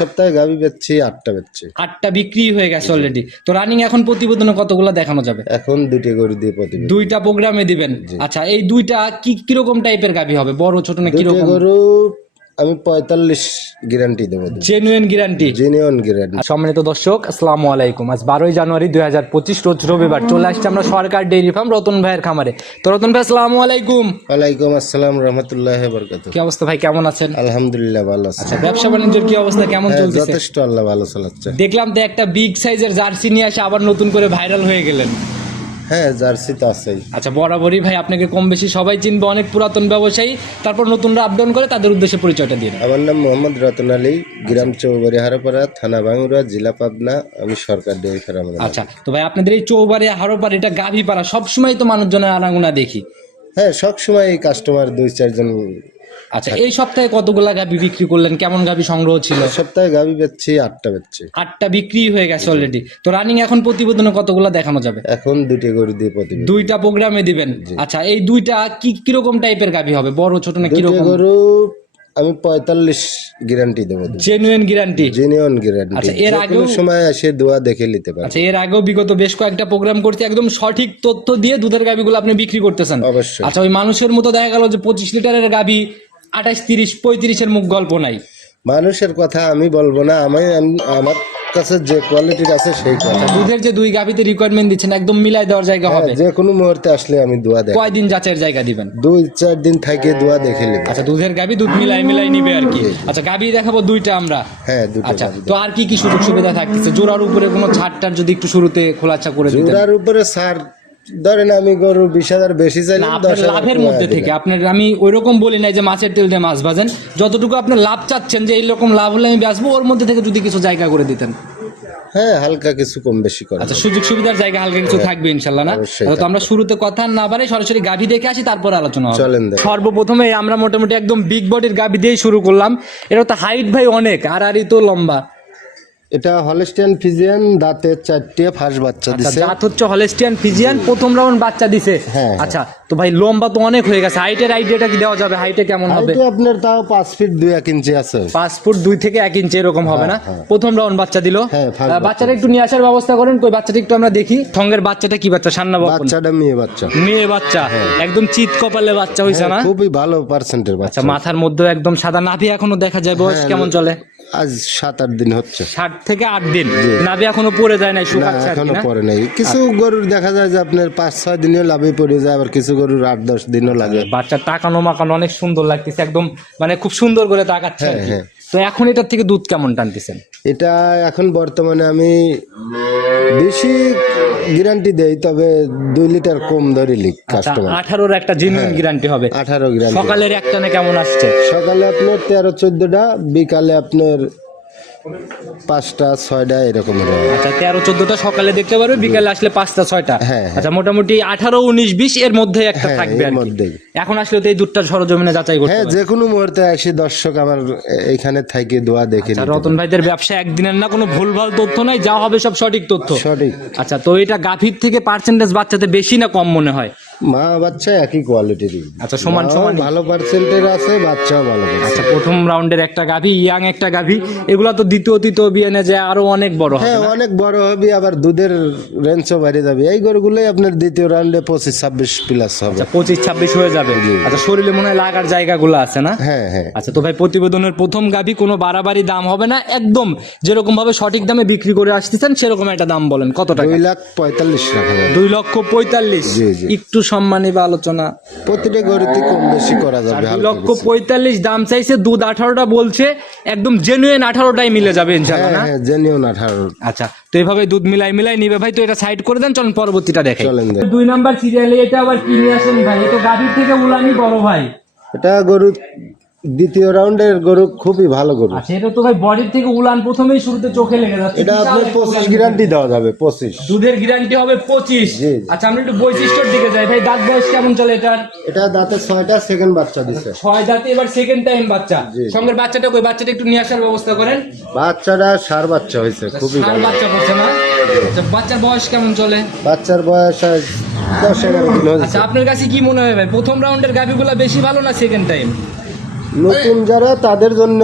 সপ্তাহে গাবি বেচছি আটটা বেচছি। আটটা বিক্রি হয়ে গেছে অলরেডি তো রানিং এখন প্রতিবেদনে কতগুলো দেখানো যাবে? এখন দুইটা গরু দিয়ে প্রতিবেদন। দুইটা প্রোগ্রামে দিবেন? আচ্ছা এই দুইটা কি কীরকম টাইপের গাভি হবে? বড় ছোট না কীরকম? গরু আমি পঁয়তাল্লিশ গ্যারান্টি দেবো জেনুইন গ্যারান্টি জেনিয়ন গ্যারান্টি সম্মানিত দর্শক আসসালামু আলাইকুম। আজ বারোই জানুয়ারি দুই হাজার পঁচিশ রোজ রবিবার। চলে আসছে আমরা সরকার ডেইরি ফার্ম রতন ভাইয়ের খামারে। তো রতন ভাই আসসালামু আলাইকুম। ওয়ালাইকুম আসসালাম রহমতুল্লাহ বরকাত কি অবস্থা ভাই কেমন আছেন? আলহামদুলিল্লাহ ভালো আছে। আচ্ছা ব্যবসা বাণিজ্যের কি অবস্থা কেমন হ্যাঁ, চলতেছে? যথেষ্ট আল্লাহ ভালো চালাচ্ছে। দেখলাম তো একটা বিগ সাইজের জার্সি নিয়ে এসে আবার নতুন করে ভাইরাল হয়ে গেলেন। হ্যাঁ জার্সি তো আছেই। আচ্ছা বরাবরই ভাই আপনাকে কম বেশি সবাই চিনবে অনেক পুরাতন ব্যবসায়ী। তারপর নতুনরা আপডাউন করে তাদের উদ্দেশ্যে পরিচয়টা দেন। আমার নাম মোহাম্মদ রতন আলী গ্রাম চৌবাড়ি হারাপাড়া থানা বাঙ্গুরা জেলা পাবনা আমি সরকার ডেয়ারি ফার্ম আচ্ছা তো ভাই আপনাদের এই চৌবাড়ি হারোপাড়ি এটা গাভি পাড়া সবসময় তো মানুষজনের আনাগুনা দেখি। হ্যাঁ সব সময় কাস্টমার দুই চারজন আচ্ছা এই সপ্তাহে কতগুলা গাভি বিক্রি করলেন? কেমন গাভি সংগ্রহ ছিল? সপ্তাহে গাবি বেচছি আটটা বেচছি। আটটা বিক্রি হয়ে গেছে অলরেডি তো রানিং এখন প্রতিবেদনে কতগুলা দেখানো যাবে? এখন দুটি গরু দিয়ে প্রতিদিন দুইটা প্রোগ্রামে দিবেন? আচ্ছা এই দুইটা কি কীরকম টাইপের গাভি হবে? বড় ছোট না কীরকম? গরু আমি পঁয়তাল্লিশ গ্যারান্টি দেবো জেনুইন গ্যারান্টি জেনিয়ন গ্যারান্টি আচ্ছা, এর আগেও- সময় এসে দোয়া দেখে নিতে পারে। আচ্ছা এর আগেও বিগত বেশ কয়েকটা প্রোগ্রাম করতে একদম সঠিক তথ্য দিয়ে দুধের গাভিগুলো আপনি বিক্রি করতেছেন। অবশ্যই। আচ্ছা ওই মানুষের মতো দেখা গেল যে পঁচিশ লিটারের গাভি আঠাশ তিরিশ পঁয়ত্রিশের মুখ গল্প নাই। মানুষের কথা আমি বলব না আমি আমি- আমার কাছে যে কোয়ালিটির আছে সেই কোয়ালিটি দুধের যে দুই গাভিতে রিকোয়ারমেন্ট দিচ্ছেন একদম মিলাই দেওয়ার জায়গা হবে। যে কোনো মুহূর্তে আসলে আমি দোয়া দেখ কয়দিন যাচাইয়ের জায়গা দিবেন? দুই চার দিন থাকে দোয়া দেখে নেবে। আচ্ছা দুধের গাভি দুধ মিলাই মিলাই নিবে আর কি। আচ্ছা গাভি দেখাবো দুইটা আমরা। হ্যাঁ দুটো আচ্ছা তো আর কি কি সুযোগ সুবিধা থাকতেছে? জোড়ার উপরে কোনো ছাড়টার যদি একটু শুরুতে খোলাচা করে দিতেন। জোড়ার উপরে সার ধরেন আমি গরু বিশ হাজার বেশি চাইলাম লাভের মধ্যে থেকে। আপনার আমি ওইরকম বলি নাই যে মাছের তেল দিয়ে মাছ ভাজেন। যতটুকু আপনি লাভ চাচ্ছেন যে এইরকম লাভ হলে আমি বেচবো ওর মধ্যে থেকে যদি কিছু জায়গা করে দিতেন। হ্যাঁ হালকা কিছু কম বেশি করে আচ্ছা সুযোগ সুবিধার জায়গা হালকা কিছু থাকবে ইনশাল্লাহ না? তো আমরা শুরুতে কথা না বাড়ে সরাসরি গাভি দেখে আসি তারপর আলোচনা হবে। চলেন সর্বপ্রথমে আমরা মোটামুটি একদম বিগ বডির গাভি দিয়েই শুরু করলাম। এটা তো হাইট ভাই অনেক আর আরই তো লম্বা। এটা হলস্টিয়ান ফিজিয়ান দাঁতে চারটে ফাঁস বাচ্চা আচ্ছা, দিছে। জাত হচ্ছে হলেস্টিয়ান ফিজিয়ান প্রথম রাউন্ড বাচ্চা দিছে। হ্যাঁ, আচ্ছা তো ভাই লম্বা তো অনেক হয়ে গেছে। হাইটের আইডিয়াটা কি দেওয়া যাবে? হাইটে কেমন হবে? হাইটে আপনার তাও পাঁচ ফিট দুই এক ইঞ্চি আছে। পাঁচ ফুট দুই থেকে এক ইঞ্চি এরকম হবে না? প্রথম রাউন্ড বাচ্চা দিল। হ্যাঁ, বাচ্চাটা একটু নিয়ে আসার ব্যবস্থা করেন। কই বাচ্চাটা একটু আমরা দেখি। সঙ্গের বাচ্চাটা কি বাচ্চা? সান্না বাচ্চা বাচ্চাটা মেয়ে বাচ্চা। মেয়ে বাচ্চা। একদম চিত কপালে বাচ্চা হয়েছে না? খুবই ভালো পার্সেন্টের বাচ্চা। আচ্ছা মাথার মধ্যে একদম সাদা নাভি এখনও দেখা যায়। বয়স হ্যাঁ, কেমন চলে? আজ সাত আট দিন হচ্ছে। ষাট থেকে আট দিন? নাভি এখনও পড়ে যায় নাই না শুকাচ্ছে আর কি এখনও না? পরে নাই। কিছু গরুর দেখা যায় যে আপনার পাঁচ ছয় দিনেও লাভে পড়ে যায় আবার কিছু গরুর আট দশ দিনও লাগে। বাচ্চার তাকানো মাকানো অনেক সুন্দর লাগতেছে একদম মানে খুব সুন্দর করে তাকাচ্ছে আর কি। হ্যাঁ। তো এখন এটার থেকে দুধ কেমন টানতেছেন? এটা এখন বর্তমানে আমি বেশি গ্যারান্টি দেই তবে দুই লিটার কম ধরে লিখ আচ্ছা কাস্টমার আঠারোর একটা জেনুইন গ্যারান্টি হবে। আঠারো গ্যারান্টি সকালের একটানে কেমন আসছে? সকালে আপনার তেরো চোদ্দটা বিকালে আপনার পাঁচটা ছয়টা এরকম আচ্ছা তেরো চোদ্দটা সকালে দেখতে পারবে বিকালে আসলে পাঁচটা ছয়টা। হ্যাঁ, হ্যাঁ। আচ্ছা মোটামুটি আঠারো উনিশ বিশ এর মধ্যে একটা হ্যাঁ, থাকবে। এখন আসলে তো এই দুধটা সরজমিনে যাচাই করতে হ্যাঁ। যে কোনো মুহূর্তে এসে দর্শক আমার এইখানে থাকি দোয়া দেখে আচ্ছা, রতন ভাইদের ব্যবসা একদিনের না কোনো ভুলভাল তথ্য নাই যা হবে সব সঠিক তথ্য। সঠিক। আচ্ছা তো এটা গাভীর থেকে পার্সেন্টেজ বাচ্চাতে বেশি না কম মনে হয়? মা বাচ্চা একই কোয়ালিটির আচ্ছা সমান সমান। ভালো পার্সেন্টের আছে বাচ্চাও ভালো আচ্ছা প্রথম রাউন্ডের একটা গাভী ইয়াং একটা গাভী এগুলা তো দ্বিতীয় তৃতীয় বিয়ানে যায় আরও অনেক বড় হবে হ্যাঁ অনেক বড় হবে আবার দুধের রেঞ্জও বাড়ে যাবে। এই গরুগুলোই আপনার দ্বিতীয় রাউন্ডে পঁচিশ ছাব্বিশ প্লাস হবে। আচ্ছা পঁচিশ ছাব্বিশ হয়ে যাবে। আচ্ছা শরীরে মনে হয় লাগার জায়গাগুলো আছে না? হ্যাঁ হ্যাঁ। আচ্ছা তো ভাই প্রতিবেদনের প্রথম গাভী কোনো বাড়াবাড়ি দাম হবে না? একদম যেরকম ভাবে সঠিক দামে বিক্রি করে আসতেছেন সেরকম একটা দাম বলেন। কত টাকা? দুই লাখ পঁয়তাল্লিশ টাকা। দুই লক্ষ পঁয়তাল্লিশ। একটু সম্মানী বা আলোচনা। প্রতিটা গরুতে কম বেশি করা যাবে দুই লক্ষ পঁয়তাল্লিশ দাম চাইছে দুধ আঠারোটা বলছে একদম জেনুইন আঠারোটাই মিলে যাবে ইনশাল্লাহ হ্যাঁ না হ্যাঁ আঠারো। আচ্ছা তো এভাবে দুধ মিলাই মিলাই নিবে ভাই তো এটা সাইড করে দেন চলুন পরবর্তীটা দেখে চলেন দুই নাম্বার সিরিয়ালে এটা আবার কিনে আসেন ভাই এটা গাড়ির গাভীর থেকে উলানি বড় ভাই। এটা গরু দ্বিতীয় রাউন্ডের গরু খুবই ভালো গরু। আচ্ছা এটা তো ভাই বডির থেকে উলান প্রথমেই শুরুতে চোখে লেগে যাচ্ছে। এটা আপনার পঁচিশ গ্যারান্টি দেওয়া যাবে পঁচিশ। দুধের গ্যারান্টি হবে পঁচিশ। আচ্ছা আমরা একটু বৈশিষ্ট্যের দিকে যাই। ভাই দাঁত বয়স কেমন চলে এটার? এটা দাঁতে ছয়টা সেকেন্ড বাচ্চা দিছে। ছয় দাঁতে এবার সেকেন্ড টাইম বাচ্চা। জি। সঙ্গের বাচ্চাটা কই? বাচ্চাটা একটু নিয়ে আসার ব্যবস্থা করেন। বাচ্চাটা সার বাচ্চা হয়েছে খুবই ষাঁড় ভালো। বাচ্চা করছে না? আচ্ছা, বাচ্চার বয়স কেমন চলে? বাচ্চার বয়স দশ এগারো আচ্ছা আপনার কাছে কি মনে হয় ভাই? প্রথম রাউন্ডের গাভিগুলা বেশি ভালো না সেকেন্ড টাইম নতুন যারা তাদের জন্য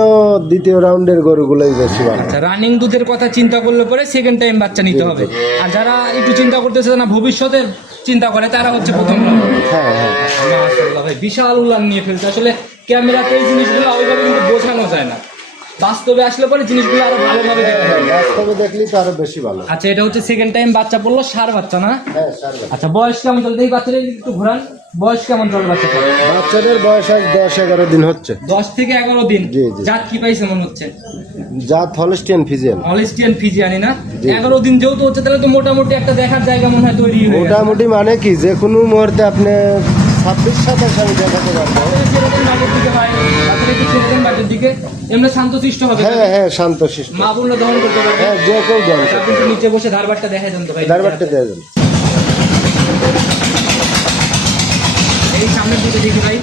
দ্বিতীয় রাউন্ডের গরুগুলোই বেশি ভালো। আচ্ছা রানিং দুধের কথা চিন্তা করলে পরে সেকেন্ড টাইম বাচ্চা নিতে হবে। আর যারা একটু চিন্তা করতেছে না ভবিষ্যতের চিন্তা করে তারা হচ্ছে প্রথম হ্যাঁ হ্যাঁ। ভাই বিশাল উলান নিয়ে ফেলছে। আসলে ক্যামেরাতে এই জিনিসগুলো ওইভাবে কিন্তু বোঝানো যায় না। বাস্তবে আসলে পরে জিনিসগুলো আরও ভালোভাবে দেখা যায় বাস্তবে তো আরও বেশি ভালো। আচ্ছা এটা হচ্ছে সেকেন্ড টাইম বাচ্চা পড়ল সার বাচ্চা না? হ্যাঁ। আচ্ছা বয়স কেমন চলছে? এই বাচ্চাটা একটু ঘোরান বয়স কেমন চলে বাচ্চাটা বাচ্চাদের বয়স আজ দশ এগারো দিন হচ্ছে। দশ থেকে এগারো দিন। জাত কি পাইছে মনে হচ্ছে? জাত হলস্টিয়ান ফিজিয়ান। হলিস্টিয়ান ফিজিয়ানি না? এগারো দিন যেহেতু হচ্ছে তাহলে তো মোটামুটি একটা দেখার জায়গা মনে হয় তৈরি মোটামুটি মানে কি যে কোনো মুহূর্তে আপনি ছাব্বিশ সাতাশ আমি দেখাতে পারব। দিকে সেরকম দিকে এমনি শান্তশিষ্ট হবে। হ্যাঁ হ্যাঁ মা বোনরা দহন করতে পারবে। হ্যাঁ যে কেউ দেন আপনি নিচে বসে ধারবারটা তো ভাই দিয়ে দেন। এই সামনের দিকে দেখি ভাই।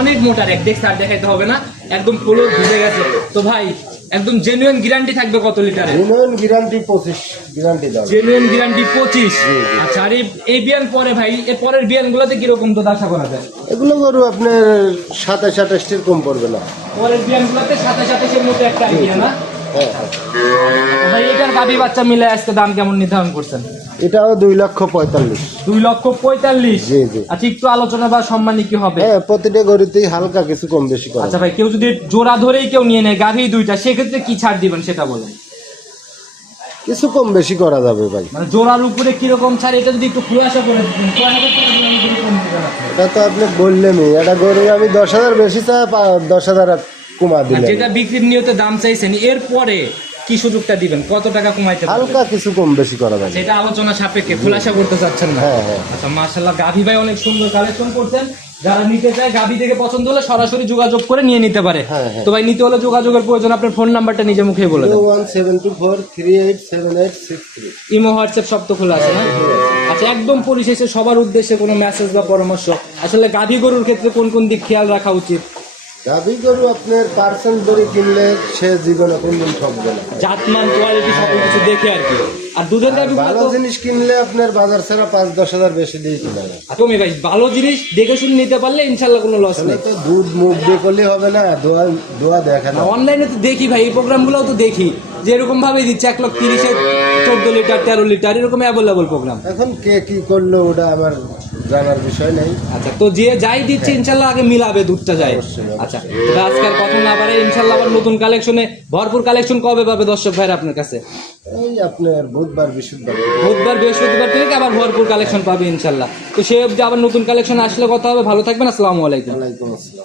অনেক মোটা রেক দেখ স্যার দেখাইতে হবে না একদম ফুলো ভিজে গেছে। তো ভাই একদম জেনুইন গ্যারান্টি থাকবে কত লিটার জেনুইন গ্যারান্টি পঁচিশ গ্যারান্টি দাও জেনুইন গ্যারান্টি পঁচিশ? আচ্ছা আর এই- বিয়ান পরে ভাই এই পরের বিয়ান গুলোতে কীরকম তো আশা করা যায়? এগুলো গরু আপনার 27 28 এর কম পড়বে না। পরের বিয়ান গুলোতে সাথে এর মতো একটা আইডিয়া না? ভাই এটার গাবি বাচ্চা মিলে আজকে দাম কেমন নির্ধারণ করছেন? এটাও দুই লক্ষ পঁয়তাল্লিশ। দুই লক্ষ পঁয়তাল্লিশ? জি জি। আচ্ছা একটু আলোচনা বা সম্মানী কি হবে? হ্যাঁ প্রতিটা গরুতেই হালকা কিছু কম বেশি করা আচ্ছা ভাই কেউ যদি জোড়া ধরেই কেউ নিয়ে নেয় গাভী দুইটা সেক্ষেত্রে কি ছাড় দিবেন সেটা বলেন। কিছু কম বেশি করা যাবে ভাই। মানে জোড়ার উপরে কীরকম ছাড় এটা যদি একটু খুলাসা করে দিতেন? এটা তো আপনি বললেনই এটা গরু আমি দশ হাজার বেশি চা দশ হাজার কমা দিলেন। যেটা বিক্রির নিয়তে দাম চাইছেন এরপরে কি সুযোগটা দিবেন? কত টাকা কমাইতে হালকা কিছু কম বেশি করা যাবে। সেটা আলোচনা সাপেক্ষে খুলাসা করতে চাচ্ছেন না। হ্যাঁ হ্যাঁ। আচ্ছা মার্শাল্লাহ গাভী ভাই অনেক সুন্দর কালেকশন করছেন। যারা নিতে চায় গাভী থেকে পছন্দ হলে সরাসরি যোগাযোগ করে নিয়ে নিতে পারে। হ্যাঁ, হ্যাঁ। তো ভাই নিতে হলে যোগাযোগের প্রয়োজন আপনার ফোন নাম্বারটা নিজে মুখে বলে দেন। One seven two four three eight seven eight six three. Imo WhatsApp সব তো খোলা আছে না? আচ্ছা একদম পরিশেষে সবার উদ্দেশ্যে কোনো মেসেজ বা পরামর্শ। আসলে গাভী গরুর ক্ষেত্রে কোন কোন দিক খেয়াল রাখা উচিত? গাভী গরু আপনার পার্সেন্ট কিনলে সে জীবনে কোনদিন ঠকবে না। জাতমান কোয়ালিটি সকল কিছু দেখে আর কি। আর দুধের গাভী ভালো জিনিস কিনলে আপনার বাজার ছাড়া পাঁচ দশ হাজার বেশি দিয়ে কিনা যায়। তুমি ভাই ভালো জিনিস দেখে শুনে নিতে পারলে ইনশাল্লাহ কোনো লস নেই। তো দুধ মুখ দিয়ে করলে হবে না দোয়া দোয়া দেখা না। অনলাইনে তো দেখি ভাই এই প্রোগ্রামগুলোও তো দেখি। যে এরকম ভাবে দিচ্ছে এক লক্ষ তিরিশে চোদ্দ লিটার তেরো লিটার এরকম অ্যাভেলেবল প্রোগ্রাম এখন কে কি করল ওটা আমার জানার বিষয় নেই। আচ্ছা তো যে যাই দিচ্ছে ইনশাল্লাহ আগে মিলাবে দুধটা যায়। আচ্ছা কথা না পারে ইনশাল্লাহ আবার নতুন কালেকশনে ভরপুর কালেকশন কবে পাবে দর্শক ভাইরা আপনার কাছে? এই আপনার বুধবার বৃহস্পতিবার। বুধবার বৃহস্পতিবার থেকে আবার ভরপুর কালেকশন পাবে ইনশাল্লাহ। তো সে অবধি আবার নতুন কালেকশন আসলে কথা হবে। ভালো থাকবেন আসসালামু আলাইকুম। ওয়ালাইকুম আসসালাম।